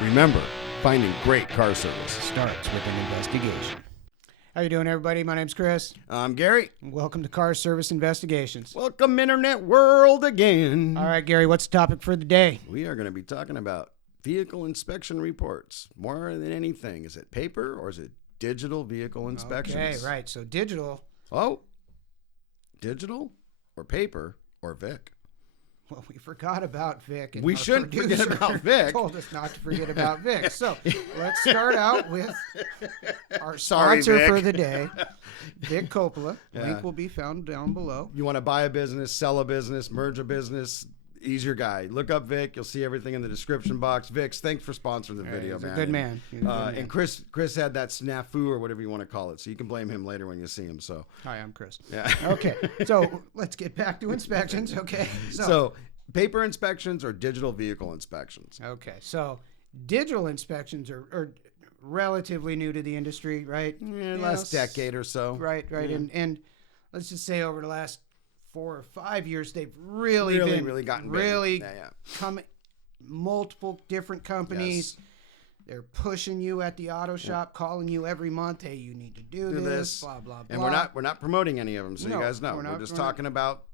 Remember, finding great car service starts with an investigation. How you doing, everybody? My name's Chris. I'm Gary. Welcome to Car Service Investigations. Welcome, Internet world, again. All right, Gary, what's the topic for the day? We are going to be talking about vehicle inspection reports. More than anything, is it paper or is it digital vehicle inspections? Okay, right. So digital. Oh, digital or paper or Vic? Well, we forgot about Vic. And We our shouldn't forget producer about Vic. Told us not to forget about Vic. So let's start out with our Sorry, sponsor Vic. for the day, Vic Coppola. Yeah. Link will be found down below. You want to buy a business, sell a business, merge a business, he's your guy. Look up Vic. You'll see everything in the description box. Vic, thanks for sponsoring the video, He's man. a good man. He's a good man. And Chris had that snafu or whatever you want to call it, so you can blame him later when you see him. So Hi, I'm Chris. yeah. Okay, so let's get back to inspections. Okay, So paper inspections or digital vehicle inspections? Okay, so digital inspections are relatively new to the industry, right? Yeah, You last know, decade or so. Right. Yeah. And let's just say over the last 4 or 5 years, they've really gotten big. really Yeah. come. Multiple different companies. Yes. They're pushing you at the auto shop, calling you every month. Hey, you need to do this. Blah blah blah. And we're not promoting any of them, so No, you guys know. we're We're not- just we're not- talking about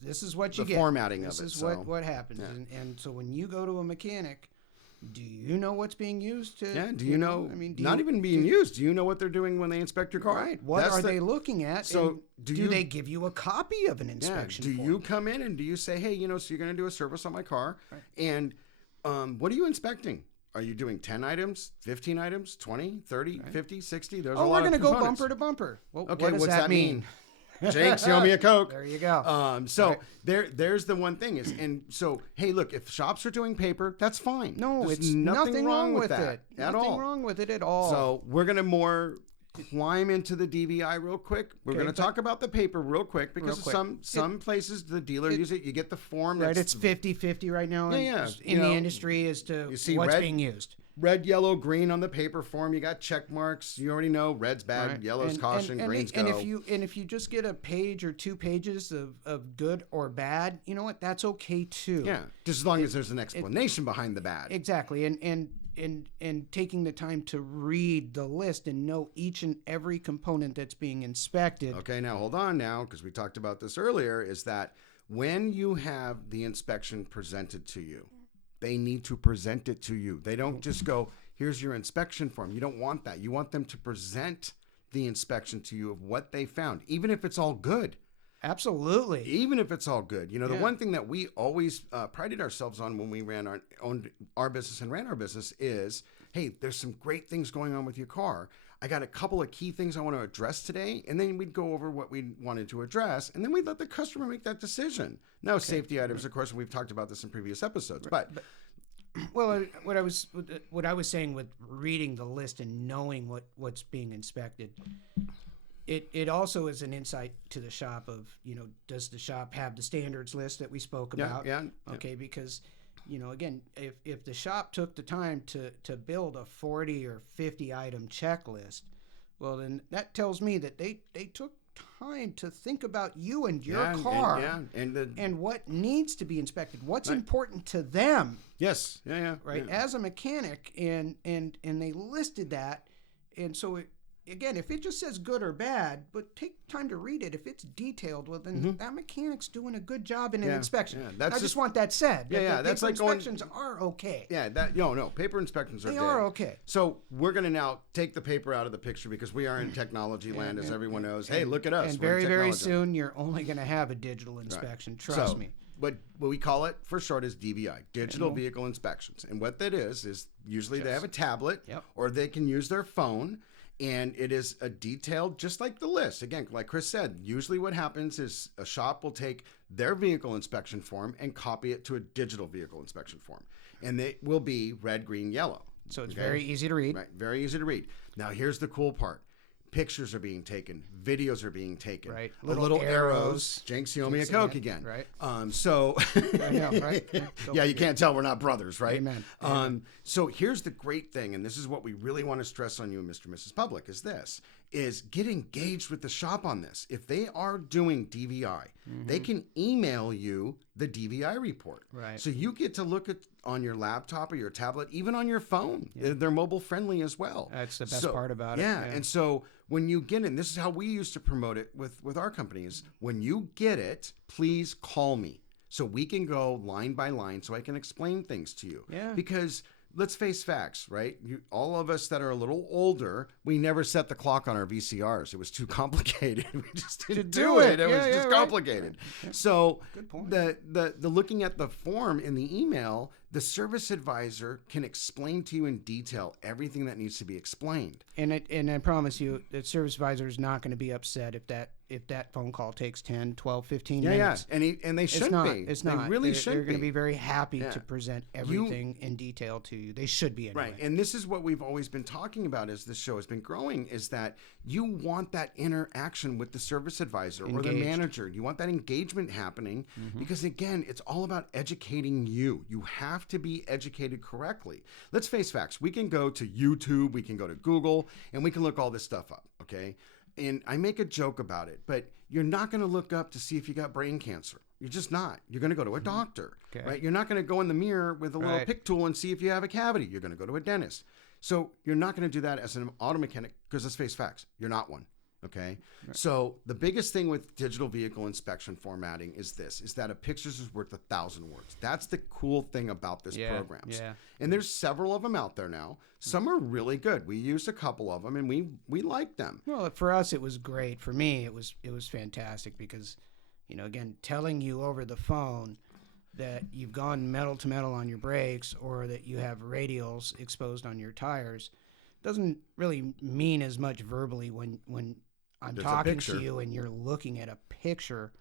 This is what you the get. formatting this of it. is So. what happens. Yeah. And so when you go to a mechanic, do you know what's being used to? Yeah. Do you know? I mean, not even being used. Do you know what they're doing when they inspect your car? Right. What That's are they looking at? So and do do you- they give you a copy of an Yeah. inspection? Do form? you come in and do you say, hey, so you're going to do a service on my car, Right. and what are you inspecting? Are you doing 10 items, 15 items, 20, 30, 50, 60? There's a lot we're of going to go components. bumper to bumper. Well, Okay, what does what's that mean? mean? Jinx, show me a Coke. There you go. So Right. there's the one thing is, and so, hey, look, if shops are doing paper, that's fine. No, There's it's nothing wrong with that it. at Nothing all. wrong with it at all. So we're going to more climb into the DVI real quick. We're Okay, going to but- talk about the paper real quick because Real quick. some places the dealer use it. You get the form. right, that's it's 50-50 right now Yeah, in the industry as to you see what's red- being used. red, yellow, green on the paper form. You got check marks. You already know red's bad, Right. yellow's caution, green's and go. if you just get a page or 2 pages of good or bad, you know what? That's okay too. Yeah, just as long as there's an explanation behind the bad. Exactly. And taking the time to read the list and know each and every component that's being inspected. Okay, now hold on now, because we talked about this earlier, is that when you have the inspection presented to you, they need to present it to you. They don't just go, here's your inspection form. You don't want that. You want them to present the inspection to you of what they found, even if it's all good. Absolutely. Even if it's all good. You know, the Yeah. one thing that we always prided ourselves on when we owned our business and ran our business is, hey, there's some great things going on with your car. I got a couple of key things I want to address today, and then we'd go over what we wanted to address, and then we'd let the customer make that decision. Now, safety items, of course, and we've talked about this in previous episodes, but Well, what I was saying with reading the list and knowing what's being inspected, it also is an insight to the shop of, does the shop have the standards list that we spoke about? yeah. Okay, because again, if the shop took the time to build a 40 or 50 item checklist, well, then that tells me that they took time to think about you and your car and what needs to be inspected, what's important to them. Yes, Right, yeah. as a mechanic, and they listed that, and so again, if it just says good or bad, but take time to read it, if it's detailed, well, then that mechanic's doing a good job in an inspection. Yeah, that's I just want that said. Yeah, that's paper like going- inspections are okay. Yeah, no, paper inspections are They dead. are okay. So we're going to now take the paper out of the picture because we are in technology land, as everyone knows. Hey, look at us. And we're in very technology. soon, you're only going to have a digital inspection. Trust So, me. What we call it for short is DVI, Digital Vehicle Inspections. And what that is usually they have a tablet or they can use their phone. And it is a detailed, just like the list. Again, like Chris said, usually what happens is a shop will take their vehicle inspection form and copy it to a digital vehicle inspection form. And they will be red, green, yellow. So it's very easy to read. Right, very easy to read. Now, here's the cool part. Pictures are being taken. Videos are being taken. Right. The little arrows. Jinx, you owe me a Coke again. Right. So, I know, right? yeah, you can't tell we're not brothers, right? Amen. So here's the great thing, and this is what we really want to stress on you, Mr. and Mrs. Public, is this, is get engaged with the shop on this. If they are doing DVI, they can email you the DVI report. Right. So you get to look at on your laptop or your tablet, even on your phone. Yeah. They're mobile friendly as well. That's the best part about it. Yeah. And so when you get in, this is how we used to promote it with our companies. When you get it, please call me so we can go line by line so I can explain things to you. Yeah. Because let's face facts, right? All of us that are a little older, we never set the clock on our VCRs. It was too complicated. We just didn't do it. It was just complicated. Right. So good point. The looking at the form in the email, the service advisor can explain to you in detail everything that needs to be explained. And I promise you, the service advisor is not going to be upset if that phone call takes 10, 12, 15 minutes. Yeah, and they shouldn't be. It's not. They really should be. They're going to be very happy to present everything in detail to you. They should be anyway. Right, and this is what we've always been talking about as this show has been growing, is that you want that interaction with the service advisor or the manager. You want that engagement happening because, again, it's all about educating you. You have to be educated correctly. Let's face facts. We can go to YouTube, we can go to Google, and we can look all this stuff up, okay? And I make a joke about it, but you're not going to look up to see if you got brain cancer. You're just not. You're going to go to a doctor, right? You're not going to go in the mirror with a little pick tool and see if you have a cavity. You're going to go to a dentist. So you're not going to do that as an auto mechanic because let's face facts, you're not one, okay? Right. So the biggest thing with digital vehicle inspection formatting is that a picture is worth 1,000 words. That's the cool thing about this program. Yeah. And there's several of them out there now. Some are really good. We used a couple of them, and we like them. Well, for us, it was great. For me, it was fantastic because, again, telling you over the phone that you've gone metal to metal on your brakes or that you have radials exposed on your tires doesn't really mean as much verbally when I'm talking to you and you're looking at a picture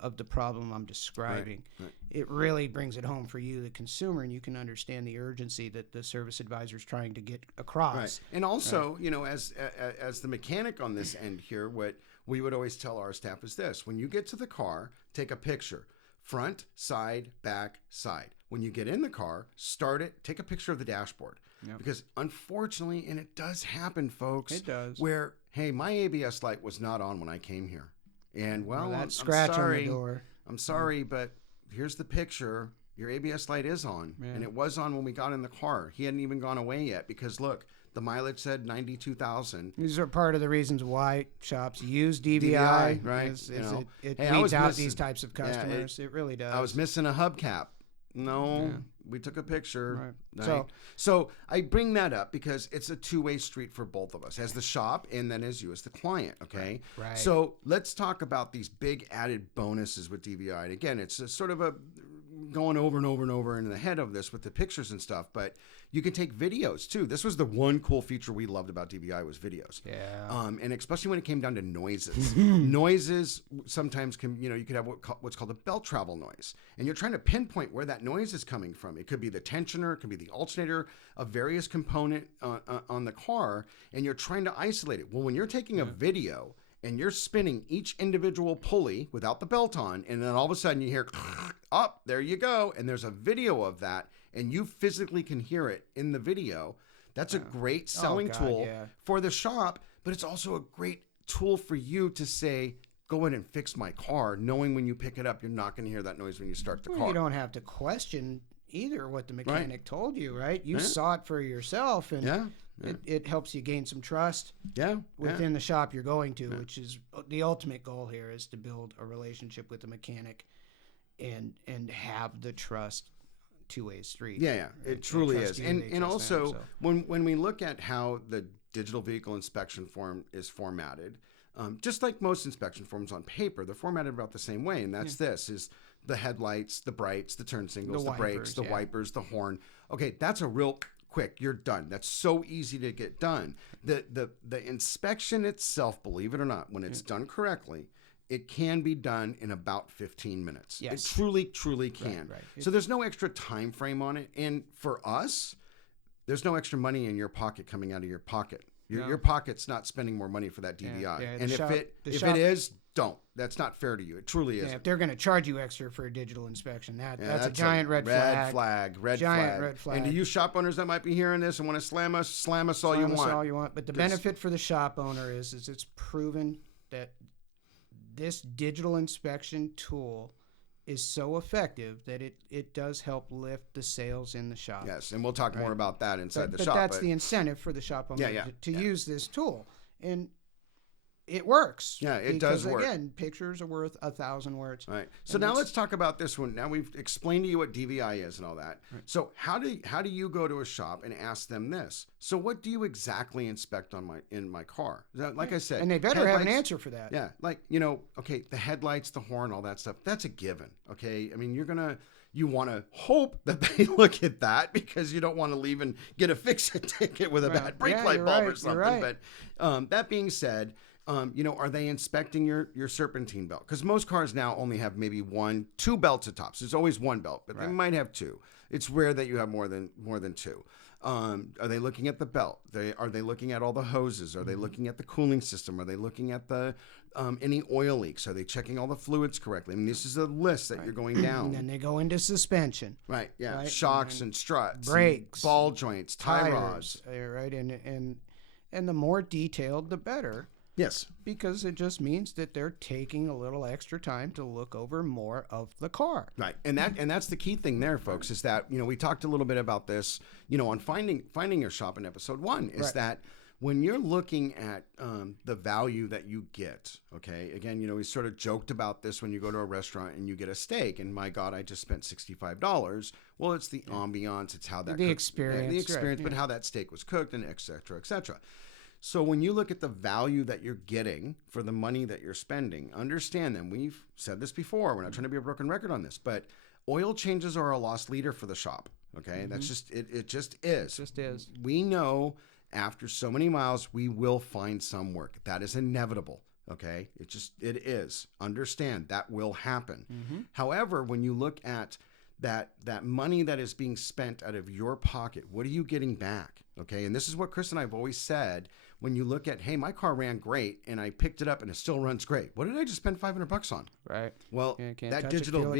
of the problem I'm describing. Right. It really brings it home for you, the consumer, and you can understand the urgency that the service advisor is trying to get across. Right. And also, as the mechanic on this end here, what we would always tell our staff is this: when you get to the car, take a picture. Front, side, back, side. When you get in the car, start it, take a picture of the dashboard. Yep. Because unfortunately, and it does happen, folks. It does. Where, hey, my ABS light was not on when I came here. And, that scratch I'm sorry, on the door. I'm sorry, but here's the picture. Your ABS light is on. Yeah. And it was on when we got in the car. He hadn't even gone away yet because, look, the mileage said 92,000. These are part of the reasons why shops use DVI, right? It weeds out these types of customers. It really does. I was missing a hubcap. No, we took a picture. Right. So I bring that up because it's a two-way street for both of us, as the shop and then as you as the client, okay? Right. So let's talk about these big added bonuses with DVI. And again, it's a sort of a going over and over and over in the head of this with the pictures and stuff, but you can take videos too. This was the one cool feature we loved about DVI was videos. Yeah. And especially when it came down to noises. Noises sometimes can, you could have what's called a belt travel noise. And you're trying to pinpoint where that noise is coming from. It could be the tensioner, it could be the alternator, a various component on the car, and you're trying to isolate it. Well, when you're taking a video and you're spinning each individual pulley without the belt on, and then all of a sudden you hear, there you go, and there's a video of that, and you physically can hear it in the video. That's a great selling tool for the shop, but it's also a great tool for you to say, go in and fix my car, knowing when you pick it up, you're not going to hear that noise when you start the car. You don't have to question either what the mechanic told you, right? You saw it for yourself, and it helps you gain some trust within the shop you're going to, which is the ultimate goal here, is to build a relationship with the mechanic and have the trust two-way street. Yeah, it truly is. And also, when we look at how the digital vehicle inspection form is formatted, just like most inspection forms on paper, they're formatted about the same way, and that's this, is the headlights, the brights, the turn signals, the brakes, the wipers, the horn. Okay, that's a real quick, you're done. That's so easy to get done. The inspection itself, believe it or not, when it's done correctly, it can be done in about 15 minutes. Yes. It truly can. Right. So there's no extra time frame on it. And for us, there's no extra money in your pocket coming out of your pocket. Your pocket's not spending more money for that DVI. And if it is, don't. That's not fair to you. It truly isn't. If they're going to charge you extra for a digital inspection, that's a giant red flag. Red flag. And to you shop owners that might be hearing this and want to slam us all you want. But the benefit for the shop owner is it's proven that this digital inspection tool is so effective that it does help lift the sales in the shop. Yes, and we'll talk more about that inside the shop. But that's the incentive for the shop owner to use this tool. And it works. Yeah, it does work. Because, again, pictures are worth 1,000 words. All right. So now let's talk about this one. Now we've explained to you what DVI is and all that. Right. So how do you go to a shop and ask them this? So what do you exactly inspect in my car? Like I said, and they better have an answer for that. Yeah, like okay, the headlights, the horn, all that stuff. That's a given. Okay, I mean you want to hope that they look at that because you don't want to leave and get a fix-it ticket with a bad brake light bulb or something. Right. But that being said. Are they inspecting your serpentine belt? Because most cars now only have maybe two belts at tops. There's always one belt, but they might have two. It's rare that you have more than two. Are they looking at the belt? Are they looking at all the hoses? Are they looking at the cooling system? Are they looking at the any oil leaks? Are they checking all the fluids correctly? I mean, this is a list that you're going down. And then they go into suspension. Right. Yeah. Right? Shocks and struts, brakes, ball joints, tie rods. Right. And the more detailed, the better. Yes. Because it just means that they're taking a little extra time to look over more of the car. Right. And that's the key thing there, folks, is that, we talked a little bit about this, on finding your shop in episode 1, is that when you're looking at the value that you get, okay, again, we sort of joked about this when you go to a restaurant and you get a steak and my God, I just spent $65. Well, it's the ambiance. It's how that the experience, but how that steak was cooked and et cetera, et cetera. So when you look at the value that you're getting for the money that you're spending, understand them. We've said this before. We're not trying to be a broken record on this, but oil changes are a lost leader for the shop. Okay, that's just it. It just is. It just is. We know after so many miles, we will find some work. That is inevitable. Okay, it is. Understand that will happen. However, when you look at that money that is being spent out of your pocket, what are you getting back? Okay, and this is what Chris and I have always said. When you look at, hey, my car ran great and I picked it up and it still runs great. What did I just spend $500 on? Right. Well, that digital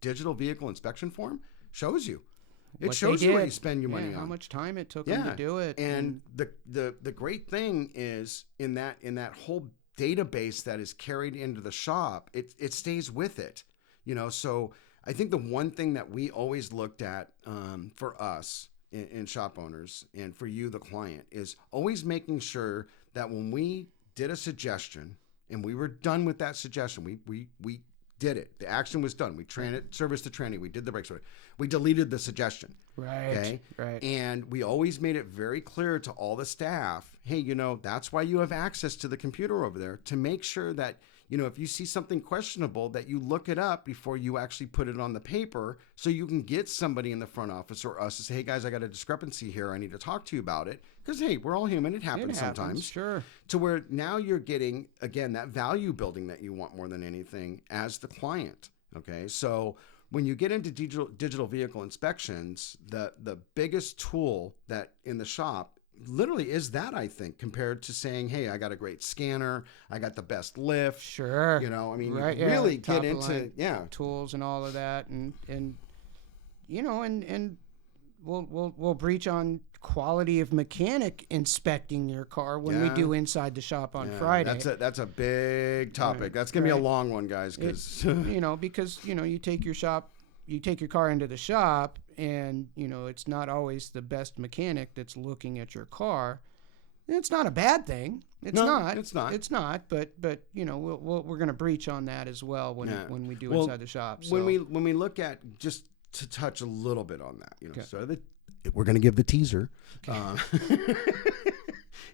digital vehicle inspection form shows you. It shows you what you spend your money on. How much time it took them to do it. And the great thing is in that whole database that is carried into the shop, it stays with it. So I think the one thing that we always looked at for us in shop owners and for you, the client, is always making sure that when we did a suggestion and we were done with that suggestion, we did it. The action was done. We serviced the tranny. We did the brakes. We deleted the suggestion. Right. Okay. Right. And we always made it very clear to all the staff, hey, that's why you have access to the computer over there, to make sure that, if you see something questionable, that you look it up before you actually put it on the paper, so you can get somebody in the front office or us to say, hey guys, I got a discrepancy here. I need to talk to you about it. Because, hey, we're all human. It happens sometimes. Sure. To where now you're getting, again, that value building that you want more than anything as the client. Okay. So when you get into digital vehicle inspections, the biggest tool that in the shop literally is that, I think, compared to saying, hey, I got a great scanner, I got the best lift. Sure. Really get into tools and all of that, and we'll breach on quality of mechanic inspecting your car when we do inside the shop on Friday. That's a big topic. That's gonna be a long one, guys, because because you take your car into the shop, and it's not always the best mechanic that's looking at your car. It's not a bad thing. It's not. But we're going to breach on that as well when we do inside the shop. So. When we look at, just to touch a little bit on that, so we're going to give the teaser.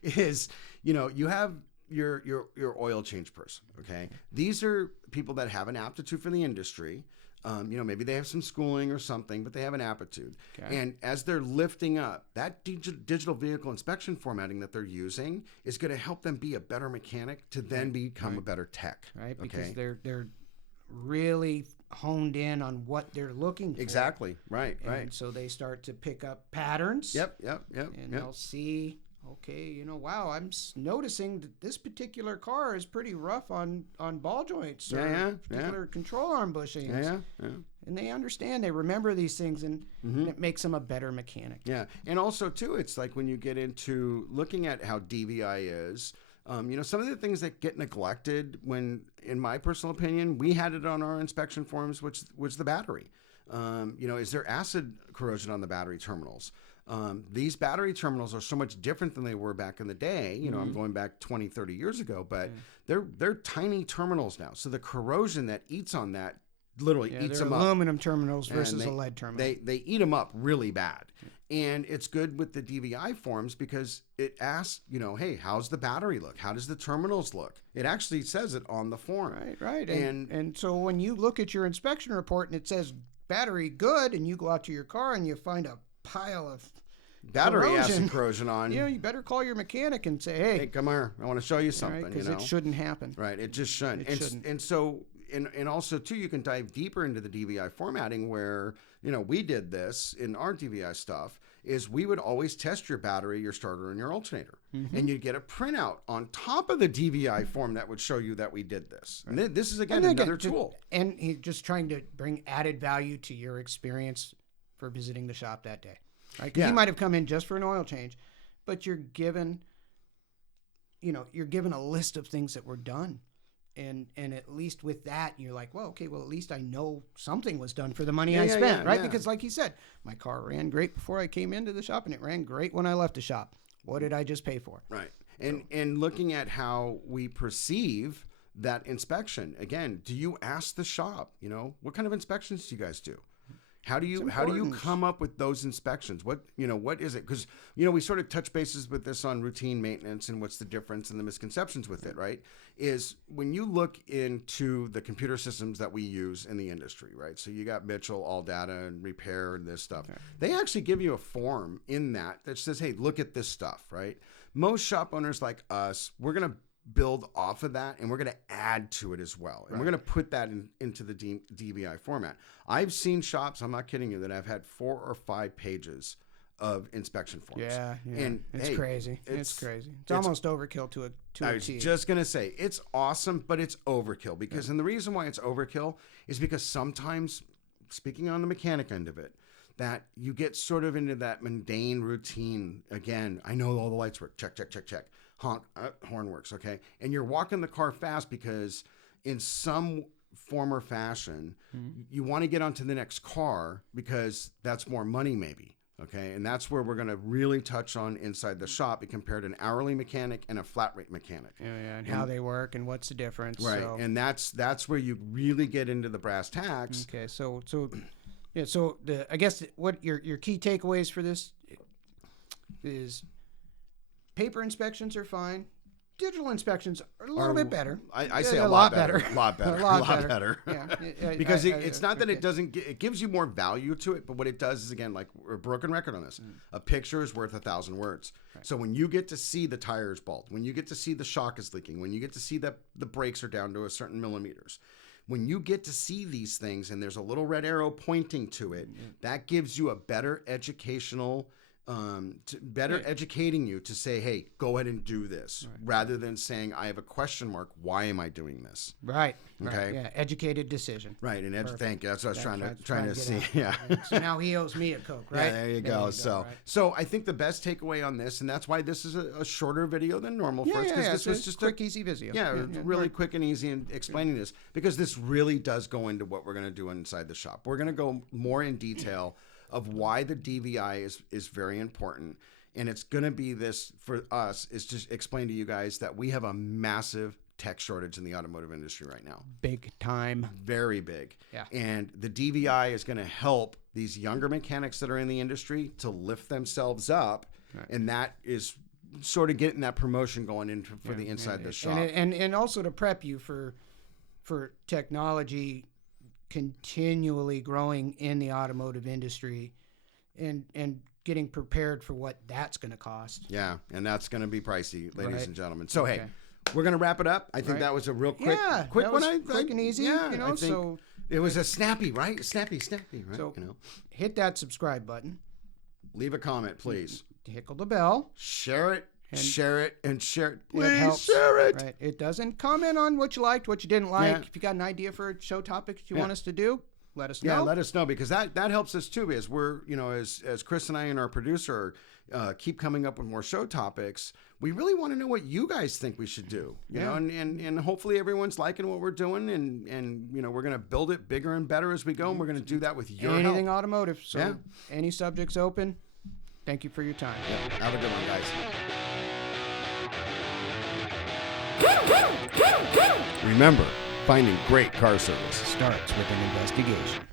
Is you have your oil change person. Okay, these are people that have an aptitude for the industry. Maybe they have some schooling or something, but they have an aptitude. Okay. And as they're lifting up, that digital vehicle inspection formatting that they're using is going to help them be a better mechanic to then become a better tech. Right, because they're really honed in on what they're looking for. Exactly. Right. And so they start to pick up patterns. Yep. And they'll see okay, wow, I'm noticing that this particular car is pretty rough on ball joints or particular control arm bushings. And they understand, they remember these things, and it makes them a better mechanic. Yeah, and also, too, it's like when you get into looking at how DVI is, some of the things that get neglected when, in my personal opinion, we had it on our inspection forms, which was the battery. Is there acid corrosion on the battery terminals? These battery terminals are so much different than they were back in the day. I'm going back 20, 30 years ago, but they're tiny terminals now. So the corrosion that eats on that literally eats them up. Aluminum terminals versus a lead terminal. They eat them up really bad. And it's good with the DVI forms because it asks, hey, how's the battery look? How does the terminals look? It actually says it on the form. Right. And so when you look at your inspection report and it says battery good, and you go out to your car and you find a pile of battery acid corrosion on, you better call your mechanic and say, hey, come here, I want to show you something. Because it shouldn't happen. Right, it just shouldn't. And so, and also too, you can dive deeper into the DVI formatting where, we did this in our DVI stuff, is we would always test your battery, your starter, and your alternator. And you'd get a printout on top of the DVI form that would show you that we did this. Right. And this is, again, another tool. And he's just trying to bring added value to your experience for visiting the shop that day. Right? Because you might have come in just for an oil change, but you're given a list of things that were done. And at least with that, you're like, well, okay, at least I know something was done for the money I spent, right? Because like you said, my car ran great before I came into the shop, and it ran great when I left the shop. What did I just pay for? Right. And looking at how we perceive that inspection, again, do you ask the shop, what kind of inspections do you guys do? How do you come up with those inspections? What is it? Because, we sort of touch bases with this on routine maintenance and what's the difference and the misconceptions with it, right? Is when you look into the computer systems that we use in the industry, right? So you got Mitchell, All Data, and Repair and this stuff. Okay. They actually give you a form in that says, hey, look at this stuff, right? Most shop owners like us, we're going to build off of that, and we're going to add to it as well. And we're going to put that into the DVI format. I've seen shops, I'm not kidding you, that I've had 4 or 5 pages of inspection forms. Yeah. And it's crazy. It's crazy. It's almost overkill to a T. I was just going to say, it's awesome, but it's overkill. And the reason why it's overkill is because sometimes, speaking on the mechanic end of it, that you get sort of into that mundane routine. Again, I know all the lights work. Check. Honk, horn works, okay? And you're walking the car fast because in some form or fashion, you want to get onto the next car because that's more money maybe, okay? And that's where we're going to really touch on inside the shop. We compared an hourly mechanic and a flat rate mechanic. And how they work and what's the difference. Right, so. And that's where you really get into the brass tacks. Okay, so I guess what your key takeaways for this is... Paper inspections are fine. Digital inspections are a little bit better. I say a lot better. A lot better. Yeah. Because it's not that it doesn't it gives you more value to it, but what it does is, again, like we're a broken record on this. A picture is worth 1,000 words. Right. So when you get to see the tires bald, when you get to see the shock is leaking, when you get to see that the brakes are down to a certain millimeters, when you get to see these things and there's a little red arrow pointing to it, that gives you a better educational educating you to say, hey, go ahead and do this, rather than saying, I have a question mark. Why am I doing this? Right. Okay. Right. Yeah. Educated decision. Right. And thank you. That's what I was trying to see. Yeah. So now he owes me a Coke, right? Yeah, there you go. So I think the best takeaway on this, and that's why this is a shorter video than normal for us, because this was just a quick, easy video. Really quick and easy in explaining this, because this really does go into what we're going to do inside the shop. We're going to go more in detail of why the DVI is very important. And it's going to be this, for us, is just explain to you guys that we have a massive tech shortage in the automotive industry right now. Big time. Very big. Yeah. And the DVI is going to help these younger mechanics that are in the industry to lift themselves up. Right. And that is sort of getting that promotion going into for the inside the shop. And also to prep you for technology continually growing in the automotive industry, and getting prepared for what that's going to cost. Yeah, and that's going to be pricey, ladies and gentlemen. So hey, we're going to wrap it up. I think that was a real quick one. Quick and easy. Yeah, so it was a snappy, right? Snappy, right? So hit that subscribe button. Leave a comment, please. Tickle the bell. Share it share it. It Please helps. share it. Right. It doesn't comment on what you liked, what you didn't like. Yeah. If you got an idea for a show topic you want us to do, let us know. Yeah, let us know, because that helps us too, because we're, as Chris and I and our producer keep coming up with more show topics, we really want to know what you guys think we should do, you know, and hopefully everyone's liking what we're doing, and we're going to build it bigger and better as we go, and we're going to do that with your Anything help. automotive. So any subjects open. Thank you for your time. Yeah, have a good one, guys. Remember, finding great car service starts with an investigation.